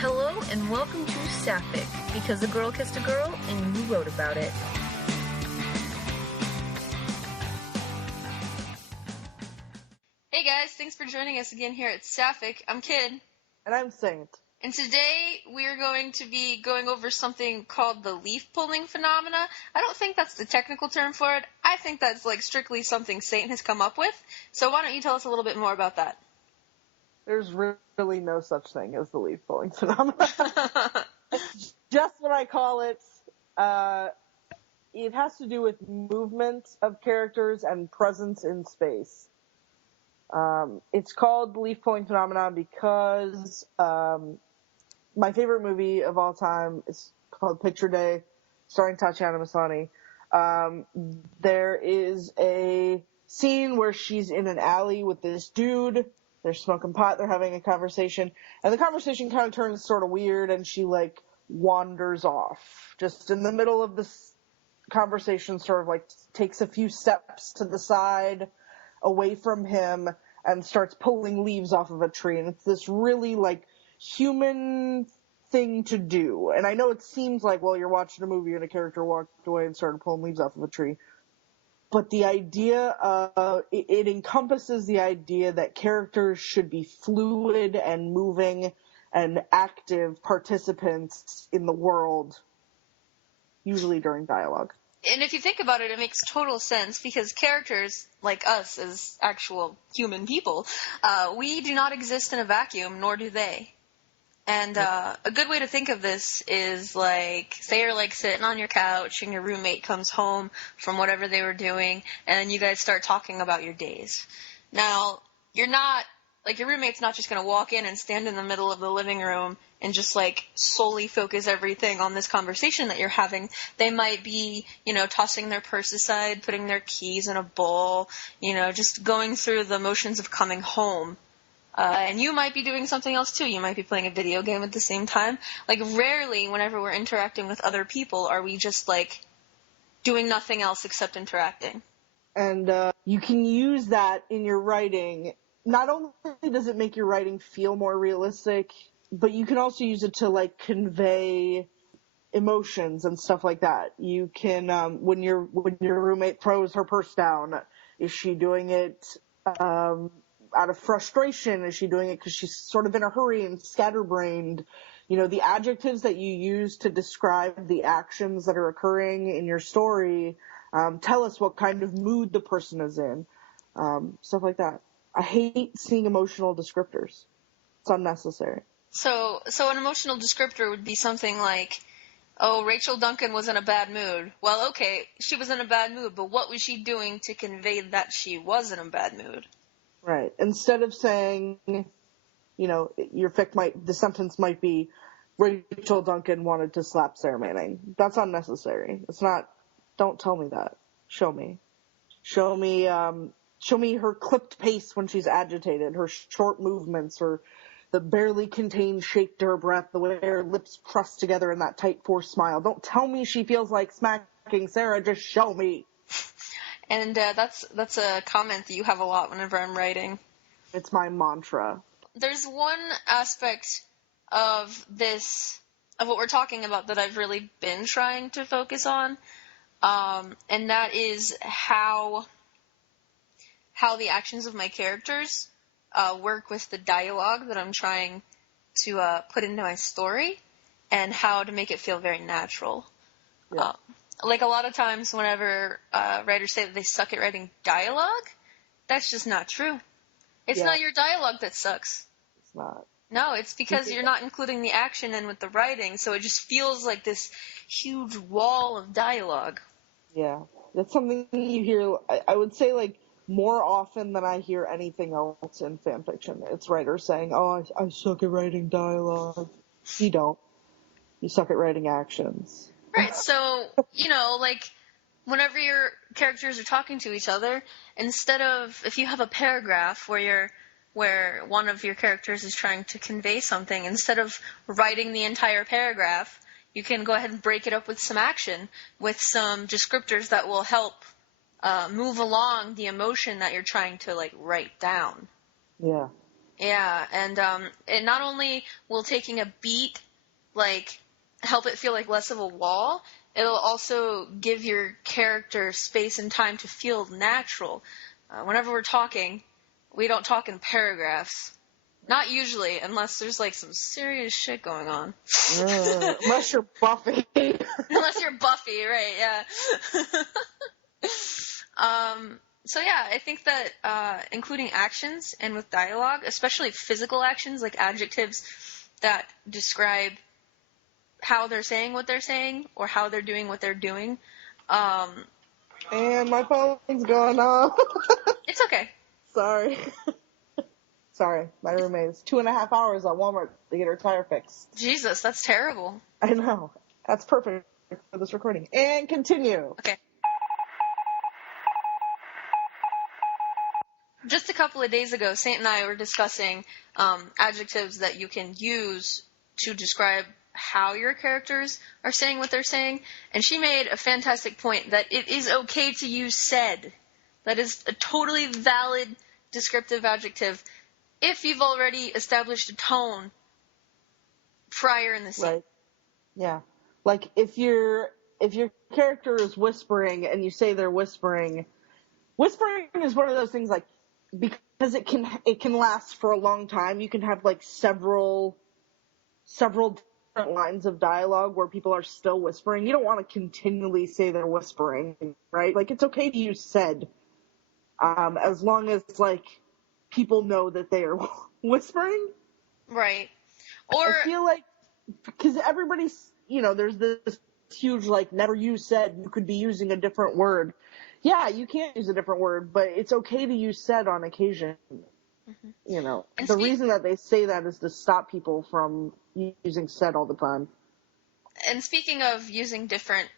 Hello and welcome to Saffic, because a girl kissed a girl and you wrote about it. Hey guys, thanks for joining us again here at Saffic. I'm Kid. And I'm Saint. And today we're going to be going over something called the leaf pulling phenomena. I don't think that's the technical term for it. I think that's strictly something Saint has come up with. So why don't you tell us a little bit more about that? There's really no such thing as the leaf pulling phenomenon. It's just what I call it. It has to do with movement of characters and presence in space. It's called the leaf pulling phenomenon because my favorite movie of all time is called Picture Day, starring Tatiana Maslany. There is a scene where she's in an alley with this dude. They're smoking pot, they're having a conversation, and the conversation kind of turns sort of weird, and she, wanders off. Just in the middle of this conversation, sort of, takes a few steps to the side, away from him, and starts pulling leaves off of a tree, and it's this really, human thing to do. And I know it seems like, well, you're watching a movie and a character walked away and started pulling leaves off of a tree. But the idea, it encompasses the idea that characters should be fluid and moving and active participants in the world, usually during dialogue. And if you think about it, it makes total sense because characters, like us as actual human people, we do not exist in a vacuum, nor do they. And a good way to think of this is, say you're, sitting on your couch and your roommate comes home from whatever they were doing, and you guys start talking about your days. Now, you're not, your roommate's not just going to walk in and stand in the middle of the living room and just, solely focus everything on this conversation that you're having. They might be, tossing their purse aside, putting their keys in a bowl, just going through the motions of coming home. And you might be doing something else too. You might be playing a video game at the same time. Rarely, whenever we're interacting with other people, are we just, doing nothing else except interacting. And you can use that in your writing. Not only does it make your writing feel more realistic, but you can also use it to, convey emotions and stuff like that. You can, when your roommate throws her purse down, is she doing it out of frustration? Is she doing it because she's sort of in a hurry and scatterbrained? The adjectives that you use to describe the actions that are occurring in your story tell us what kind of mood the person is in. Stuff like that. I hate seeing emotional descriptors. It's unnecessary. So an emotional descriptor would be something like, oh, Rachel Duncan was in a bad mood. Well, okay, she was in a bad mood, but what was she doing to convey that she was in a bad mood? Right. Instead of saying, the sentence might be, Rachel Duncan wanted to slap Sarah Manning. That's unnecessary. It's not, don't tell me that. Show me. Show me her clipped pace when she's agitated, her short movements, the barely contained shake to her breath, the way her lips press together in that tight forced smile. Don't tell me she feels like smacking Sarah, just show me. And that's a comment that you have a lot whenever I'm writing. It's my mantra. There's one aspect of what we're talking about that I've really been trying to focus on, and that is how the actions of my characters work with the dialogue that I'm trying to put into my story, and how to make it feel very natural. Yeah. A lot of times whenever writers say that they suck at writing dialogue, that's just not true. It's not your dialogue that sucks. It's not. No, it's because you're not including the action in with the writing, so it just feels like this huge wall of dialogue. Yeah, that's something you hear, I would say, more often than I hear anything else in fan fiction. It's writers saying, oh, I suck at writing dialogue. You don't. You suck at writing actions. Right, so, whenever your characters are talking to each other, instead of, if you have a paragraph where one of your characters is trying to convey something, instead of writing the entire paragraph, you can go ahead and break it up with some action, with some descriptors that will help move along the emotion that you're trying to, write down. Yeah. Yeah, and it not only will taking a beat, like, help it feel like less of a wall, it'll also give your character space and time to feel natural. Whenever we're talking, we don't talk in paragraphs. Not usually, unless there's, like, some serious shit going on. Unless you're Buffy. Unless you're Buffy, right, yeah. So yeah, I think that including actions and with dialogue, especially physical actions like adjectives that describe how they're saying what they're saying or how they're doing what they're doing. And my phone's going off. It's okay. Sorry. Sorry, my roommate is 2.5 hours at Walmart to get her tire fixed. Jesus, that's terrible. I know. That's perfect for this recording. And continue. Okay. Just a couple of days ago, Saint and I were discussing adjectives that you can use to describe how your characters are saying what they're saying, and she made a fantastic point that it is okay to use said. That is a totally valid descriptive adjective if you've already established a tone prior in the scene. Right. Yeah. Like if your character is whispering and you say they're whispering is one of those things, like, because it can last for a long time. You can have like several different lines of dialogue where people are still whispering. You don't want to continually say they're whispering, right? Like, it's okay to use said, as long as, like, people know that they are whispering. Right. Or I feel like, because everybody's, there's this huge, like, never use said, you could be using a different word. Yeah, you can't use a different word, but it's okay to use said on occasion. And The reason that they say that is to stop people from using said all the time. And speaking of using different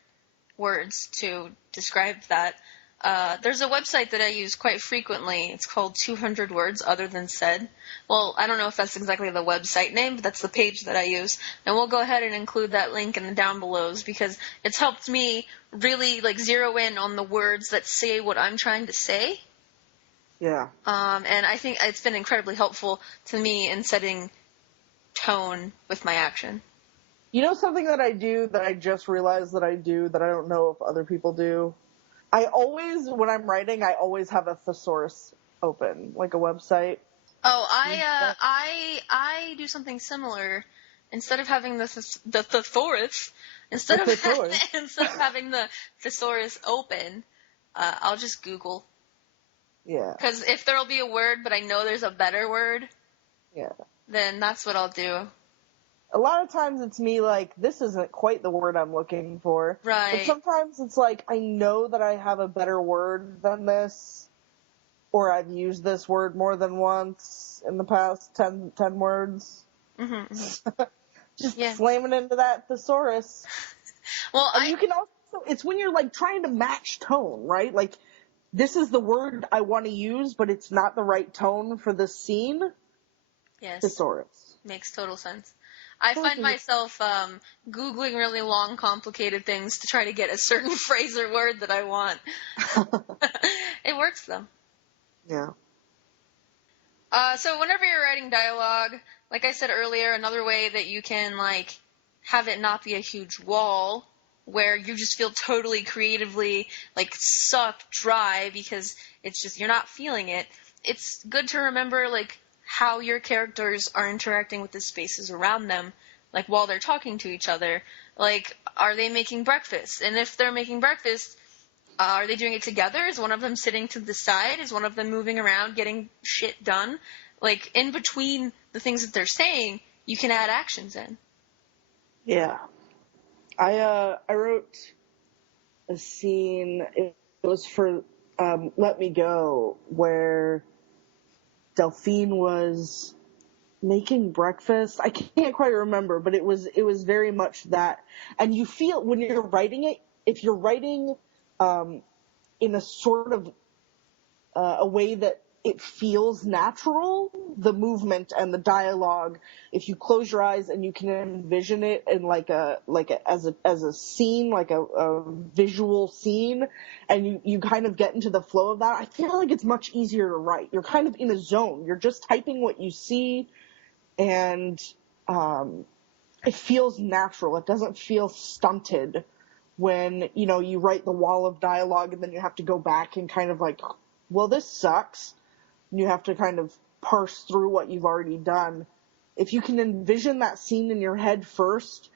words to describe that, there's a website that I use quite frequently. It's called 200 Words Other Than Said. Well, I don't know if that's exactly the website name, but that's the page that I use. And we'll go ahead and include that link in the Downbelows because it's helped me really, like, zero in on the words that say what I'm trying to say. Yeah. And I think it's been incredibly helpful to me in setting tone with my action. You know something that I do that I just realized that I do that I don't know if other people do? I always, when I'm writing, I always have a thesaurus open, like a website. Oh, I do something similar. Instead of having the thesaurus, instead of having the thesaurus open, I'll just Google. Yeah. Because if there'll be a word, but I know there's a better word, yeah, then that's what I'll do. A lot of times it's me like, this isn't quite the word I'm looking for. Right. But sometimes it's like, I know that I have a better word than this, or I've used this word more than once in the past 10 words. Mm-hmm. Just slamming into that thesaurus. Well, and you can also, it's when you're like trying to match tone, right? Like, this is the word I want to use, but it's not the right tone for this scene. Yes. Thesaurus. Makes total sense. I find myself Googling really long, complicated things to try to get a certain phrase or word that I want. It works, though. Yeah. So whenever you're writing dialogue, like I said earlier, another way that you can, like, have it not be a huge wall where you just feel totally creatively, like, sucked dry because it's just, you're not feeling it. It's good to remember, like, how your characters are interacting with the spaces around them, like, while they're talking to each other. Like, are they making breakfast? And if they're making breakfast, are they doing it together? Is one of them sitting to the side? Is one of them moving around getting shit done? Like, in between the things that they're saying, you can add actions in. Yeah. I wrote a scene, it was for Let Me Go, where Delphine was making breakfast. I can't quite remember, but it was very much that. And you feel, when you're writing it, if you're writing in a sort of a way that it feels natural, the movement and the dialogue. If you close your eyes and you can envision it in as a scene, like a visual scene, and you kind of get into the flow of that, I feel like it's much easier to write. You're kind of in a zone. You're just typing what you see, and it feels natural. It doesn't feel stunted when, you write the wall of dialogue and then you have to go back and kind of like, well, this sucks. You have to kind of parse through what you've already done. If you can envision that scene in your head first,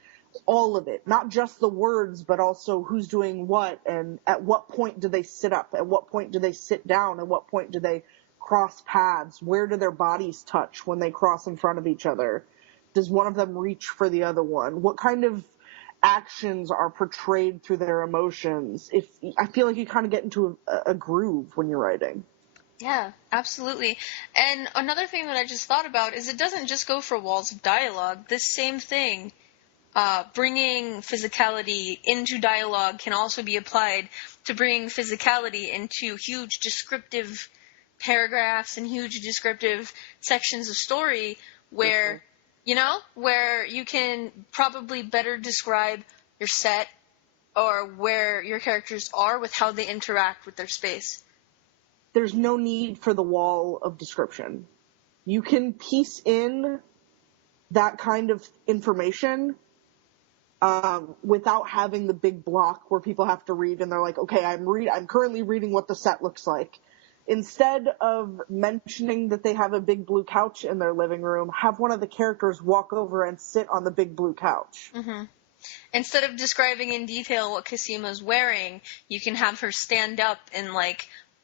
all of it, not just the words, but also who's doing what, and at what point do they sit up, at what point do they sit down, at what point do they cross paths, where do their bodies touch when they cross in front of each other? Does one of them reach for the other one? What kind of actions are portrayed through their emotions? I feel like you kind of get into a groove when you're writing. Yeah, absolutely. And another thing that I just thought about is it doesn't just go for walls of dialogue. This same thing, bringing physicality into dialogue, can also be applied to bringing physicality into huge descriptive paragraphs and huge descriptive sections of story where, where you can probably better describe your set or where your characters are with how they interact with their space. There's no need for the wall of description. You can piece in that kind of information without having the big block where people have to read and they're like, okay, I'm currently reading what the set looks like. Instead of mentioning that they have a big blue couch in their living room, have one of the characters walk over and sit on the big blue couch. Mm-hmm. Instead of describing in detail what Casima's wearing, you can have her stand up and,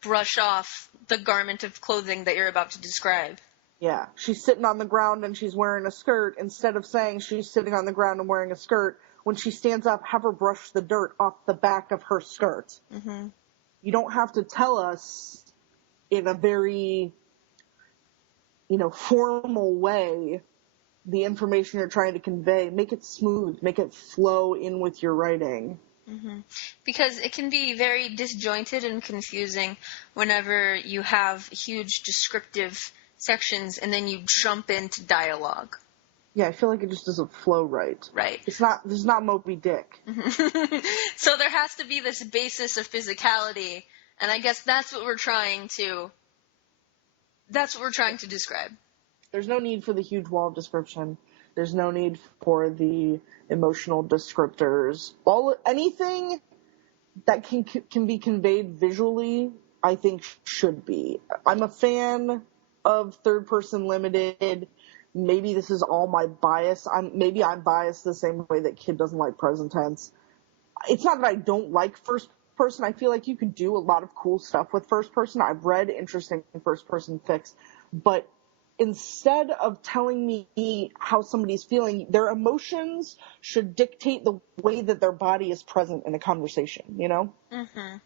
brush off the garment of clothing that you're about to describe. Yeah, she's sitting on the ground and she's wearing a skirt. Instead of saying she's sitting on the ground and wearing a skirt, when she stands up, have her brush the dirt off the back of her skirt. Mm-hmm. You don't have to tell us in a very, formal way the information you're trying to convey. Make it smooth. Make it flow in with your writing. Mm-hmm. Because it can be very disjointed and confusing whenever you have huge descriptive sections and then you jump into dialogue. Yeah, I feel like it just doesn't flow right. Right. It's not Moby Dick. Mm-hmm. So there has to be this basis of physicality, and I guess that's what we're trying to describe. There's no need for the huge wall of description. There's no need for the emotional descriptors. Anything that can be conveyed visually, I think should be. I'm a fan of third person limited. Maybe this is all my bias. Maybe I'm biased the same way that Kid doesn't like present tense. It's not that I don't like first person. I feel like you can do a lot of cool stuff with first person. I've read interesting first person fics, but instead of telling me how somebody's feeling, their emotions should dictate the way that their body is present in a conversation, Mm-hmm.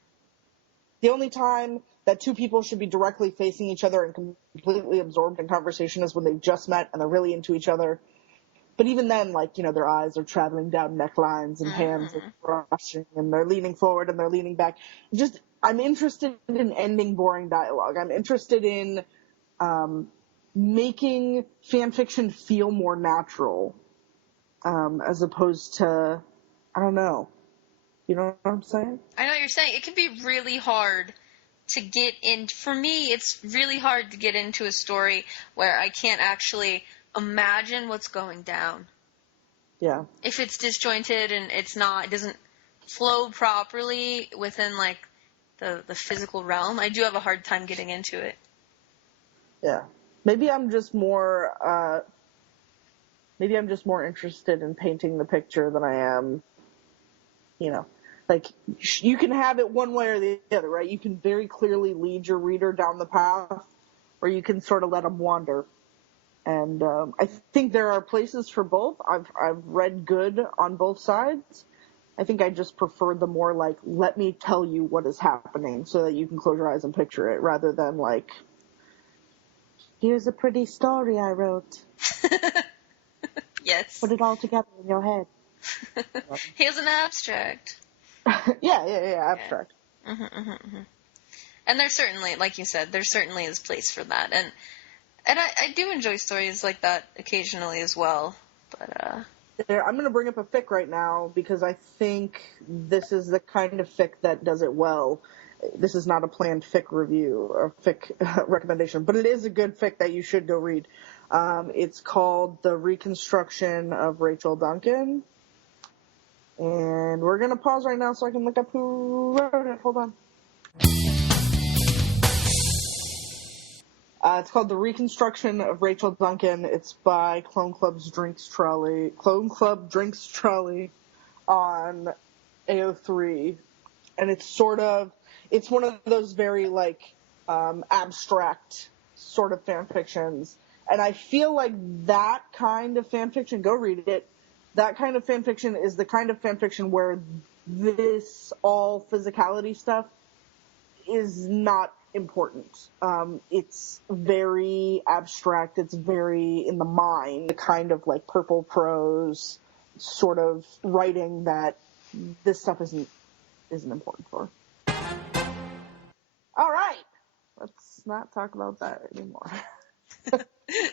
The only time that two people should be directly facing each other and completely absorbed in conversation is when they just met and they're really into each other. But even then, their eyes are traveling down necklines and hands are brushing and they're leaning forward and they're leaning back. I'm interested in ending boring dialogue. I'm interested in making fan fiction feel more natural, as opposed to, I don't know. You know what I'm saying? I know what you're saying. It can be really hard to get in. For me, it's really hard to get into a story where I can't actually imagine what's going down. Yeah. If it's disjointed and it doesn't flow properly within the physical realm, I do have a hard time getting into it. Yeah. Maybe I'm just more interested in painting the picture than I am, you can have it one way or the other, right? You can very clearly lead your reader down the path, or you can sort of let them wander. And I think there are places for both. I've read good on both sides. I think I just prefer the more let me tell you what is happening so that you can close your eyes and picture it, rather than here's a pretty story I wrote. Yes. Put it all together in your head. Here's an abstract. Yeah, abstract. Yeah. Mm-hmm. And there's certainly, like you said, there certainly is place for that. And I do enjoy stories like that occasionally as well. But, I'm going to bring up a fic right now because I think this is the kind of fic that does it well. This is not a planned fic review or fic recommendation, but it is a good fic that you should go read. It's called The Reconstruction of Rachel Duncan. And we're going to pause right now so I can look up who wrote it. Hold on. It's called The Reconstruction of Rachel Duncan. It's by Clone Club Drinks Trolley on AO3. And it's one of those very, abstract sort of fan fictions. And I feel like that kind of fan fiction, go read it, that kind of fan fiction is the kind of fan fiction where this all physicality stuff is not important. It's very abstract. It's very in the mind, the kind of like purple prose sort of writing that this stuff isn't important for. All right, let's not talk about that anymore.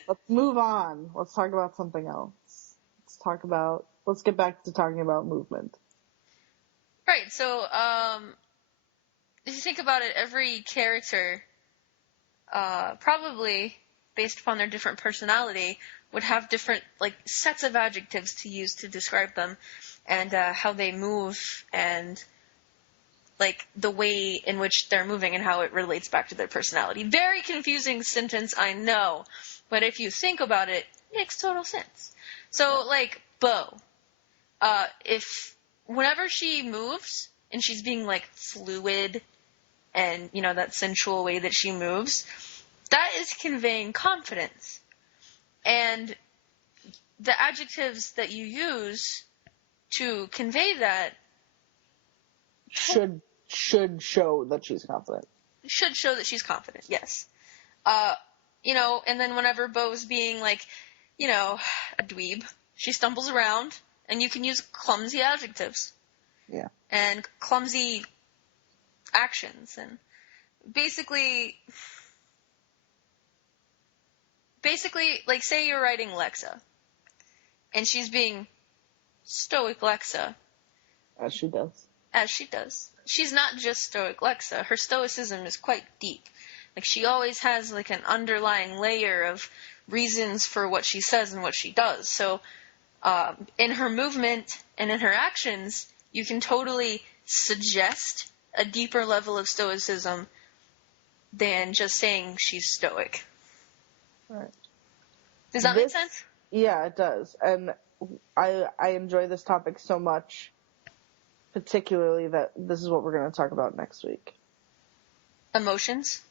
Let's move on. Let's talk about something else. Let's get back to talking about movement. right, so, if you think about it, every character, probably, based upon their different personality, would have different, sets of adjectives to use to describe them, and how they move, and, the way in which they're moving and how it relates back to their personality. Very confusing sentence, I know, but if you think about it, it makes total sense. So, Bo, whenever she moves, and she's being, fluid, and, that sensual way that she moves, that is conveying confidence. And the adjectives that you use to convey that should show that she's confident. Should show that she's confident, yes. And then whenever Bo's being, a dweeb, she stumbles around, and you can use clumsy adjectives. Yeah. And clumsy actions, and basically, say you're writing Lexa, and she's being stoic Lexa. As she does. She's not just stoic Lexa. Her stoicism is quite deep. She always has, an underlying layer of reasons for what she says and what she does. So, in her movement and in her actions, you can totally suggest a deeper level of stoicism than just saying she's stoic. Right. Does that make sense? Yeah, it does. And I enjoy this topic so much, particularly that this is what we're going to talk about next week. Emotions?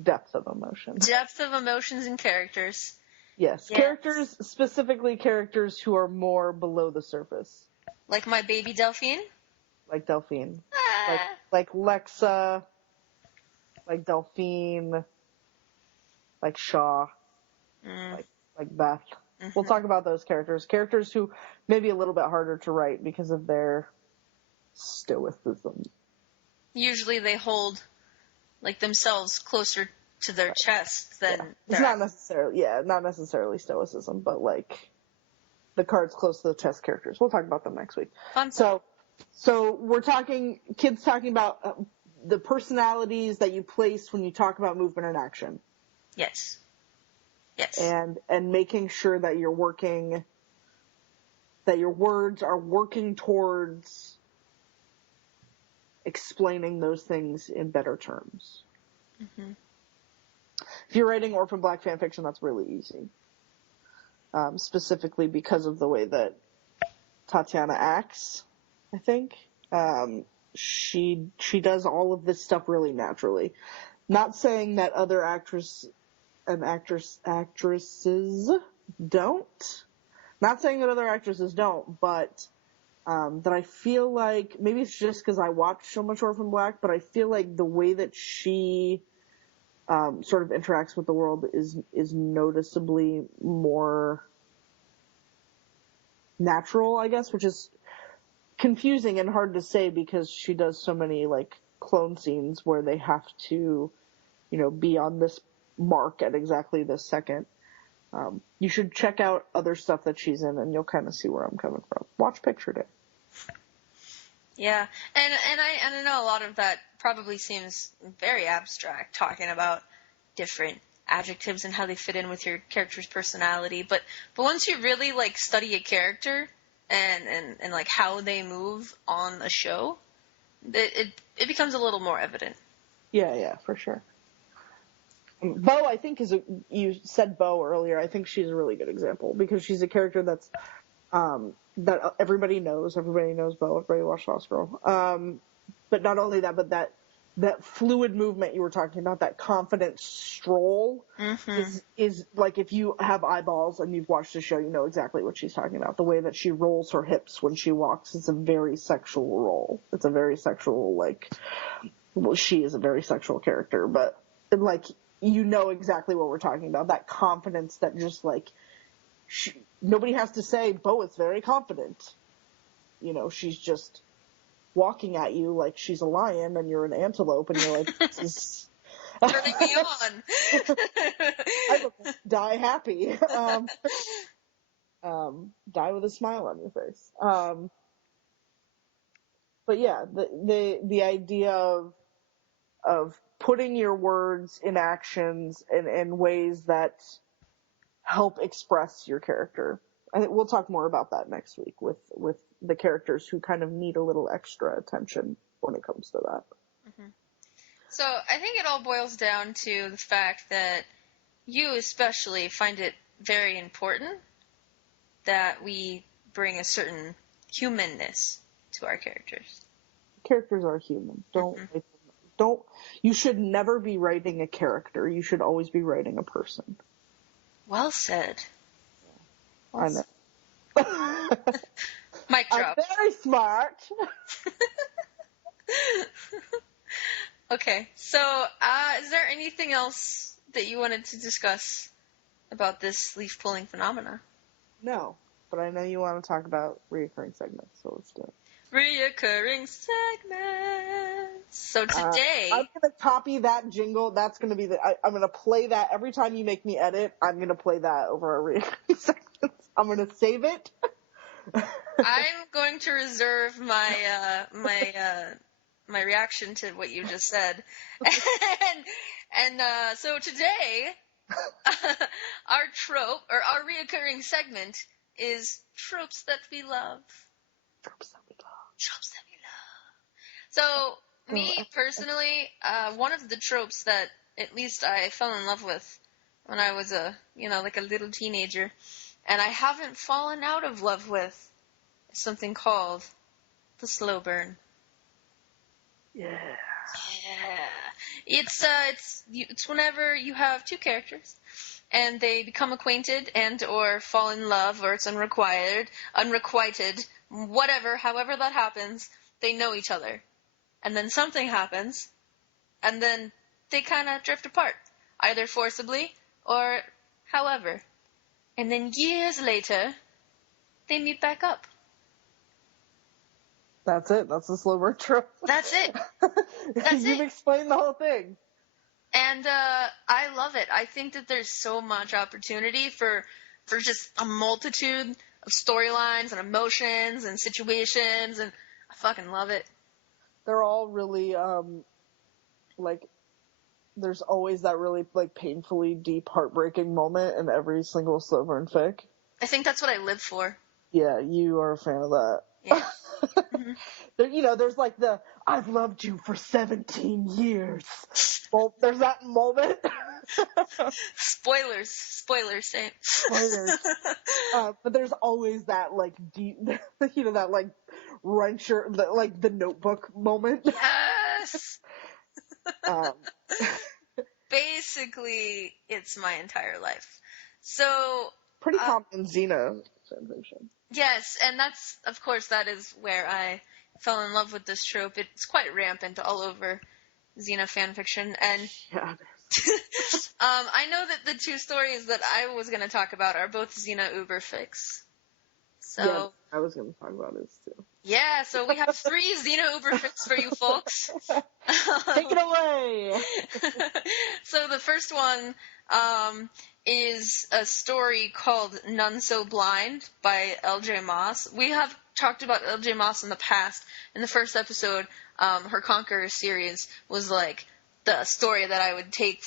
Depth of emotions. Depth of emotions and characters. Yes. Characters, specifically characters who are more below the surface. Like my baby Delphine? Like Delphine. Like Lexa. Like Delphine. Like Shaw. Like Beth. Mm-hmm. We'll talk about those characters. Characters who may be a little bit harder to write because of their stoicism. Usually they hold, themselves closer to their chest than... Yeah. It's not necessarily stoicism, but, the cards close to the chest characters. We'll talk about them next week. Fun. So we're kids talking about the personalities that you place when you talk about movement and action. Yes. And making sure that you're working, that your words are working towards explaining those things in better terms. Mm-hmm. If you're writing Orphan Black fanfiction, that's really easy. Specifically because of the way that Tatiana acts, I think. She does all of this stuff really naturally. Not saying that other actresses don't. Not saying that other actresses don't, but that I feel like, maybe it's just because I watch so much Orphan Black, but I feel like the way that she sort of interacts with the world is noticeably more natural, I guess, which is confusing and hard to say because she does so many clone scenes where they have to, be on this mark at exactly this second. You should check out other stuff that she's in, and you'll kind of see where I'm coming from. Watch Picture Day. Yeah, and I know a lot of that probably seems very abstract, talking about different adjectives and how they fit in with your character's personality. But once you really like study a character and like how they move on a show, it becomes a little more evident. Yeah, for sure. Bo, I think you said Bo earlier. I think she's a really good example because she's a character that's that everybody knows. Everybody knows Bo. Everybody watched Lost Girl. But not only that, but that fluid movement you were talking about, that confident stroll, is like, if you have eyeballs and you've watched the show, you know exactly what she's talking about. The way that she rolls her hips when she walks is a very sexual roll. It's a very sexual, she is a very sexual character, but you know exactly what we're talking about. That confidence that just nobody has to say, Bo is very confident. She's just walking at you like she's a lion and you're an antelope, and you're like, this is turning me on. I will die happy. Die with a smile on your face. But yeah, the idea of putting your words in actions in ways that help express your character. I think we'll talk more about that next week with the characters who kind of need a little extra attention when it comes to that. Mm-hmm. So I think it all boils down to the fact that you especially find it very important that we bring a certain humanness to our characters. Characters are human. You should never be writing a character. You should always be writing a person. Well said. I know. Mic drop. I'm very smart. Okay, so is there anything else that you wanted to discuss about this leaf pulling phenomena? No, but I know you want to talk about reoccurring segments, so let's do it. Reoccurring segments. So today, I'm gonna copy that jingle. That's gonna be I'm gonna play that every time you make me edit. I'm gonna play that over our reoccurring segments. I'm gonna save it. I'm going to reserve my my reaction to what you just said, and so today, our trope or our reoccurring segment is tropes that we love. Tropes that we love. Tropes that we love. So, me personally, one of the tropes that at least I fell in love with when I was a little teenager, and I haven't fallen out of love with, is something called the slow burn. Yeah. It's whenever you have two characters and they become acquainted and or fall in love, or it's unrequited, whatever, however that happens, they know each other. And then something happens, and then they kind of drift apart, either forcibly or however. And then years later, they meet back up. That's it. That's the slow burn trope. That's it. You've explained the whole thing. And I love it. I think that there's so much opportunity for just a multitude of storylines and emotions and situations, and I fucking love it. They're all really, there's always that really, painfully deep, heartbreaking moment in every single slow burn fic. I think that's what I live for. Yeah, you are a fan of that. Yeah. Mm-hmm. There's the, I've loved you for 17 years. Well, there's that moment. Spoilers, same. Spoilers. But there's always that, deep, that, wrencher, the Notebook moment. Yes! Basically, it's my entire life. So... Pretty common in Xena fanfiction. Yes, and that is where I fell in love with this trope. It's quite rampant all over Xena fanfiction, and yeah. I know that the two stories that I was going to talk about are both Xena Uber fics. So yeah, I was going to talk about this too. yeah, so we have 3 Xena Uberfics for you folks. Take it away! So the first one is a story called None So Blind by L.J. Moss. We have talked about L.J. Moss in the past. In the first episode, her Conqueror series was like the story that I would take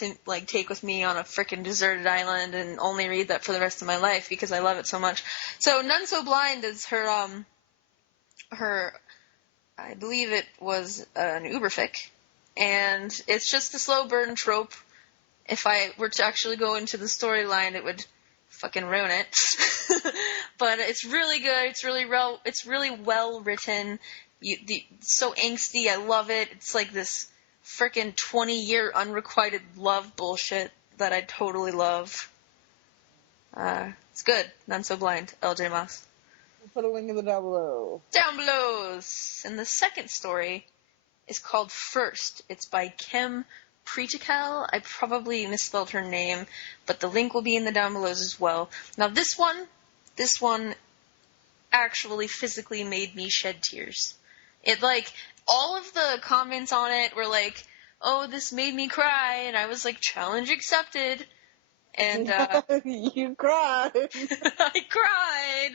with me on a frickin' deserted island and only read that for the rest of my life because I love it so much. So None So Blind is her I believe it was an Uberfic, and it's just a slow burn trope. If I were to actually go into the storyline, it would fucking ruin it. But it's really good. It's really well written. It's so angsty. I love it. It's like this frickin' 20-year unrequited love bullshit that I totally love. It's good. None So Blind. L.J. Moss. We'll put a link in the down below. Downbelows! And the second story is called First. It's by Kim Pretical. I probably misspelled her name, but the link will be in the Downbelows as well. Now this one actually physically made me shed tears. It all of the comments on it were like, oh, this made me cry, and I was like, challenge accepted. And you cried. I cried.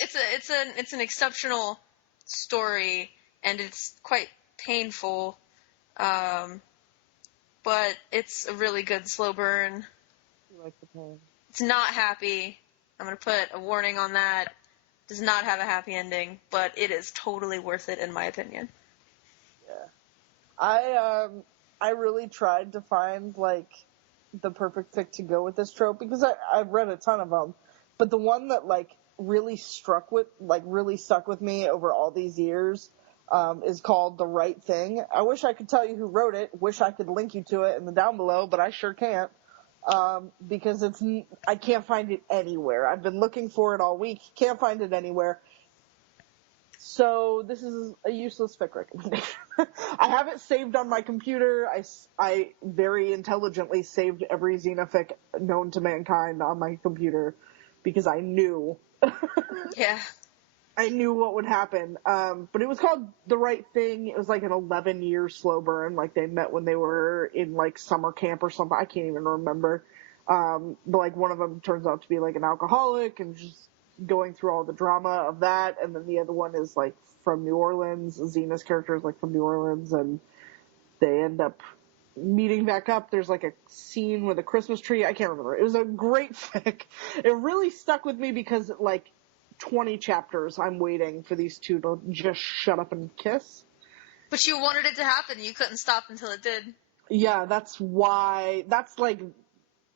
It's an exceptional story, and it's quite painful. But it's a really good slow burn. You like the pain. It's not happy. I'm gonna put a warning on that. Does not have a happy ending, but it is totally worth it in my opinion. Yeah. I really tried to find the perfect fic to go with this trope because I've read a ton of them, but the one that really stuck with me over all these years is called The Right Thing. I wish I could tell you who wrote it. Wish I could link you to it in the down below, but I sure can't because I can't find it anywhere. I've been looking for it all week. Can't find it anywhere. So this is a useless fic recommendation. I have it saved on my computer. I very intelligently saved every Xenofic known to mankind on my computer because I knew. Yeah. I knew what would happen. But it was called The Right Thing. It was like an 11-year slow burn. They met when they were in summer camp or something. I can't even remember. But one of them turns out to be an alcoholic and just going through all the drama of that, and then the other one is from New Orleans. Xena's character is from New Orleans, and they end up meeting back up. There's a scene with a Christmas tree. I can't remember. It was a great fic. It really stuck with me because 20 chapters I'm waiting for these two to just shut up and kiss. But you wanted it to happen. You couldn't stop until it did. Yeah, that's why. That's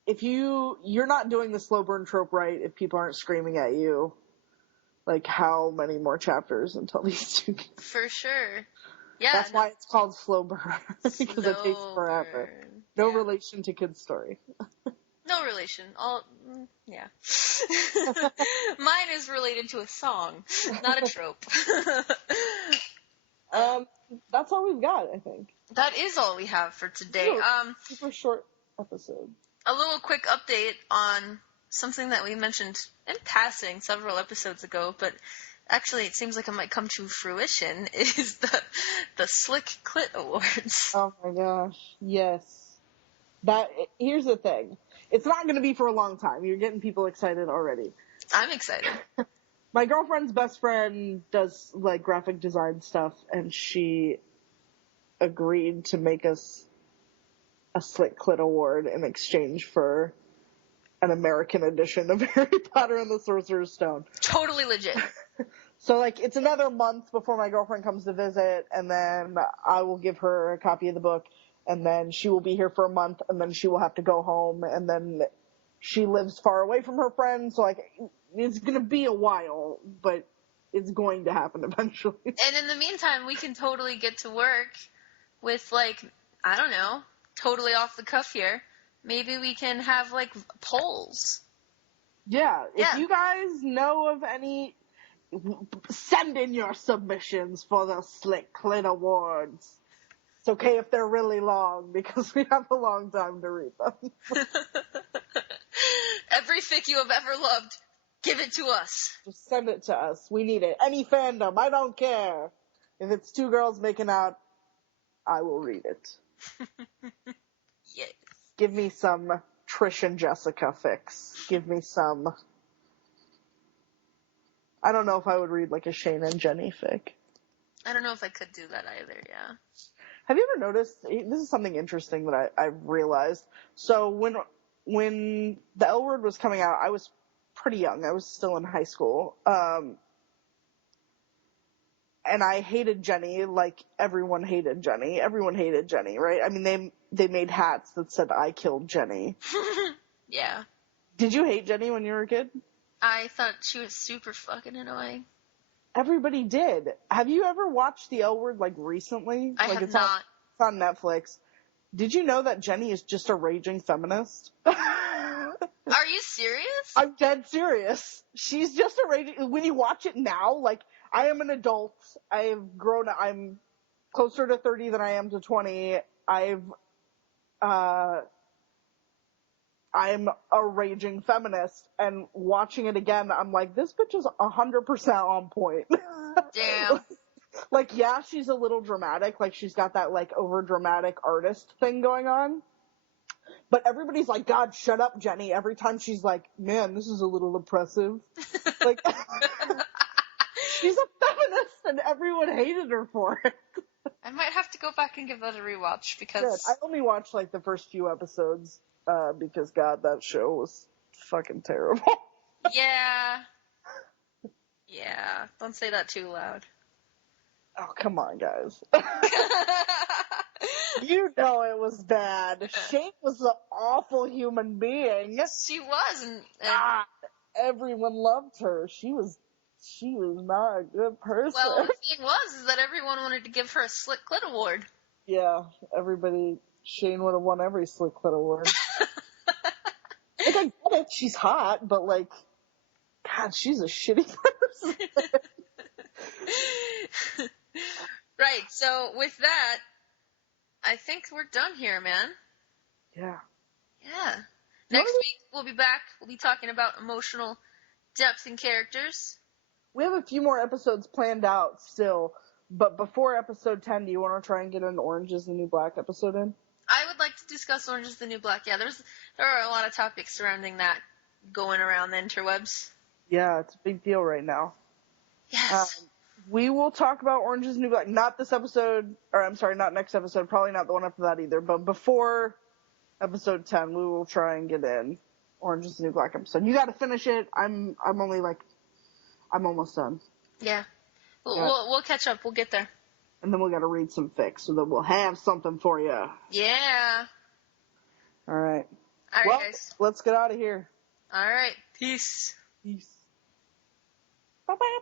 if you're not doing the slow burn trope right, if people aren't screaming at you, how many more chapters until these two? For sure. Yeah. That's why it's called slow burn because it takes forever. Burn. No relation to Kid's Story. No relation. Yeah. Mine is related to a song, not a trope. That's all we've got, I think. That is all we have for today. Super short episode. A little quick update on something that we mentioned in passing several episodes ago, but actually it seems like it might come to fruition, is the Slick Clit Awards. Oh my gosh, yes. Here's the thing. It's not going to be for a long time. You're getting people excited already. I'm excited. My girlfriend's best friend does graphic design stuff, and she agreed to make us a Slick Clit Award in exchange for an American edition of Harry Potter and the Sorcerer's Stone. Totally legit. So, it's another month before my girlfriend comes to visit, and then I will give her a copy of the book, and then she will be here for a month, and then she will have to go home, and then she lives far away from her friends, so, it's gonna be a while, but it's going to happen eventually. And in the meantime, we can totally get to work with, I don't know, totally off the cuff here. Maybe we can have, polls. Yeah, if you guys know of any, send in your submissions for the Slick Clit Awards. It's okay if they're really long, because we have a long time to read them. Every fic you have ever loved, Give it to us. Just send it to us. We need it. Any fandom, I don't care. If it's two girls making out, I will read it. Yes. Give me some Trish and Jessica fics. Give me some... I don't know if I would read like a Shane and Jenny fic. I don't know if I could do that either, yeah. Have you ever noticed, this is something interesting that I've realized. So when the L Word was coming out, I was pretty young. I was still in high school. And I hated Jenny like everyone hated Jenny. Everyone hated Jenny, right? I mean, they made hats that said, I killed Jenny. Yeah. Did you hate Jenny when you were a kid? I thought she was super fucking annoying. Everybody did. Have you ever watched the L Word, like, recently? I like, have it's not. It's on Netflix. Did you know that Jenny is just a raging feminist? Are you serious? I'm dead serious. She's just a raging... When you watch it now, like, I am an adult. I've grown... I'm closer to 30 than I am to 20. I'm a raging feminist, and watching it again, I'm like, this bitch is 100% on point. Damn. Like, yeah, she's a little dramatic, like, she's got that, like, over-dramatic artist thing going on, but everybody's like, God, shut up, Jenny, every time she's like, man, this is a little oppressive. Like, she's a feminist, and everyone hated her for it. I might have to go back and give that a rewatch, because... Good. I only watched, like, the first few episodes, because, God, that show was fucking terrible. Yeah. Yeah. Don't say that too loud. Oh, come on, guys. You know it was bad. Shane was an awful human being. She was, and God, everyone loved her. She was not a good person. well, the thing was is that everyone wanted to give her a Slick Clit Award. Yeah, Shane would have won every Slick Clit Award. Like, I get it, she's hot, but, like, God, she's a shitty person. Right, so with that, I think we're done here, man. Yeah. Yeah. Next week, we'll be back. We'll be talking about emotional depth in characters. We have a few more episodes planned out still, but before episode 10, do you want to try and get an Orange is the New Black episode in? I would like to discuss Orange is the New Black. Yeah, there are a lot of topics surrounding that going around the interwebs. Yeah, it's a big deal right now. Yes. We will talk about Orange is the New Black. Not this episode, or I'm sorry, not next episode. Probably not the one after that either. But before episode 10, we will try and get in Orange is the New Black episode. You got to finish it. I'm almost done. Yeah. We'll catch up. We'll get there. And then we got to read some fics so that we'll have something for you. Yeah. All right. All right, well, guys. Let's get out of here. All right. Peace. Peace. Bye-bye.